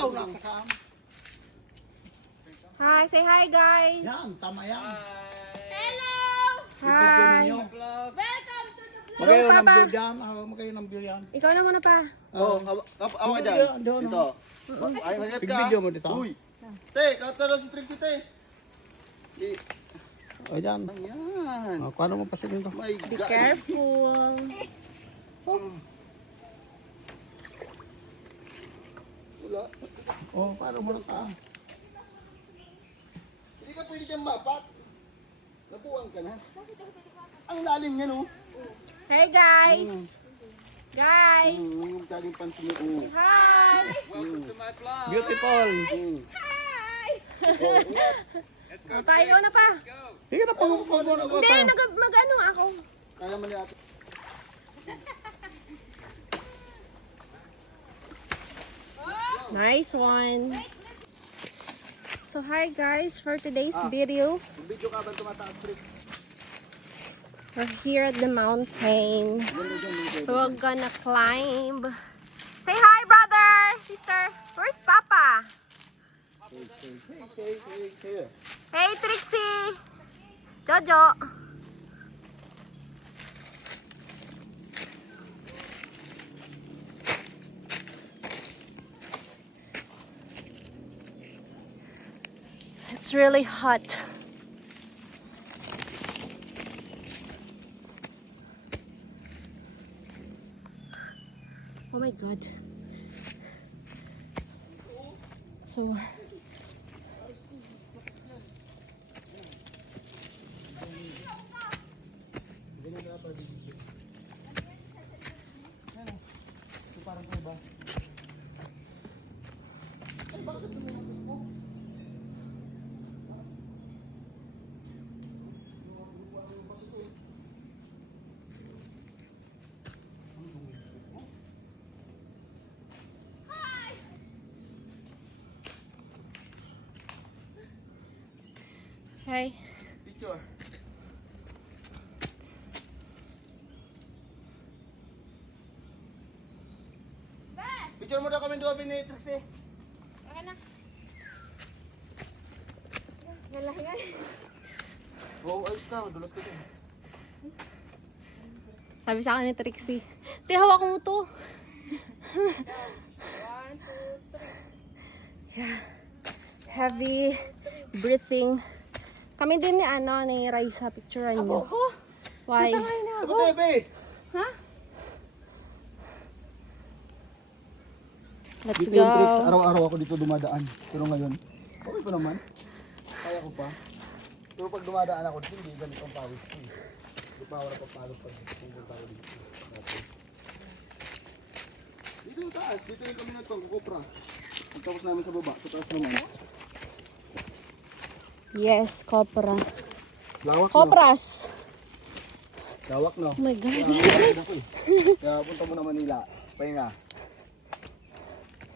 Bitaw na kasama. Hi, say hi guys. Yan, tama yan. Hello! Hi. Welcome to the vlog! Magayo Hello, ng Papa. beer dyan. Magayo ng beer yan. Ikaw na muna pa. Oo, awa ka dyan. Doon, Dito. Ay, magat ka. Big-video mo dito. Uy. Te, katalo si Trixie, te. O dyan. Ayan. Kuha mo pa siya dito. My Be God. careful. Wala. O, paano mo na ka? Hindi ka pwede dyan mapak. Napuwang ka na. Ang lalim niya, no? Hey guys. Guys. Yung galing pansin niyo. Hi. Beautiful. O, tayo na pa. Sige na, pag-upag mo na. Hindi, mag-ano ako. Kaya man ate. Nice one. So hi guys, for today's video, Video ka ba tumataas, Trix? we're here at the mountain. So we're gonna climb. Say hi brother, sister. Where's Papa? Hey. Hey Trixie. Jojo. It's really hot. Oh my god. So hey. Picture. Picture mo daw kami doon ni Trixie. Okay na. Nalahingan. Oo, ayos ka. Madulas ka dyan. Sabi sa akin ni Trixie, "Te, hawak mo to." Yeah. Heavy breathing. Kami din ni ni Raisa, picturean niyo. Why? Ako, Tebe! Ha? Let's Dito yung Trix, go. araw-araw ako dito dumadaan. Pero ngayon, okay pa naman. Kaya ko pa. Pero pag dumadaan ako dito, hindi ganito ang pawis ko. Hindi pa ako pag pumunta ako dito. Dito yung taas, dito yung kami nagpang-kupra. Tapos namin sa baba, sa taas naman. Yes, Copra. Lawak na. Copras. Lawak na. Oh my God. Kaya punta mo na Manila. Pahinga.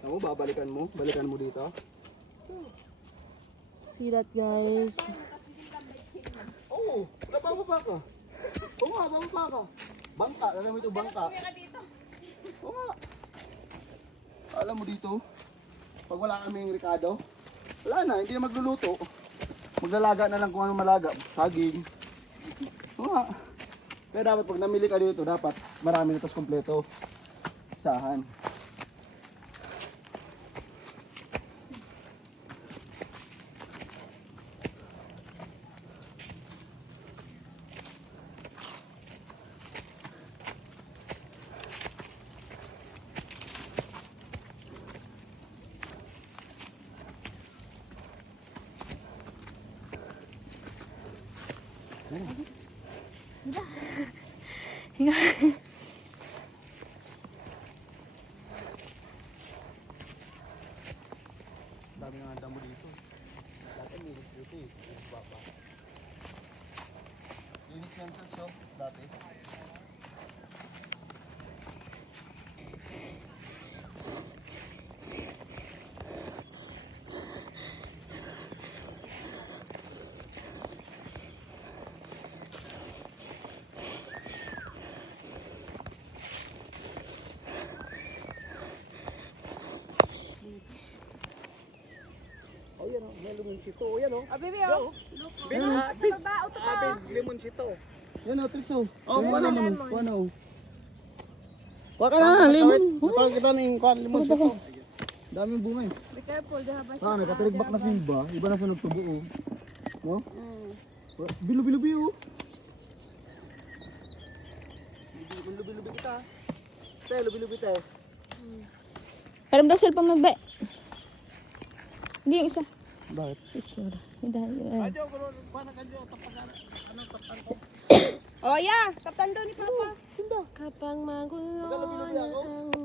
Ako, babalikan mo. Balikan mo dito. See that, guys? Oo, wala pa ka. Oo nga, bababa ka. Bangka, alam mo ito, bangka. Oo nga. Alam mo dito, pag wala kaming Ricardo, wala na, hindi na magluluto. Maglalaga na lang kung ano malaga, saging. Oo nga. Kaya dapat pag namili ka dito, dapat marami na tos kompleto. Isahan. Dami nga damo dito. Dati milis dito eh. Baba. Unit center shop dati. limonsito. Yan o. Ah, baby, oh. Big. Big limonsito. Yan o, Trixo. Oh, kuha na. Kuha na o. Kuha ka na, limon. Napag kita ng kuha limonsito. Daming bunga eh. Be careful, dahabas. Ah, nagkatirigbak na sa iba. Iba na sa nagtubo o. No? Bilo-bilo-bi o. Lubi-lubi kita. Te, lubi-lubi te. Param daw cellphone mo, be. Hindi yung isa. Bakit? Picture. Hindi. Oh, yeah. Kaptan daw ni Papa. Kapag magulo Magkalabi-lubi ako. ang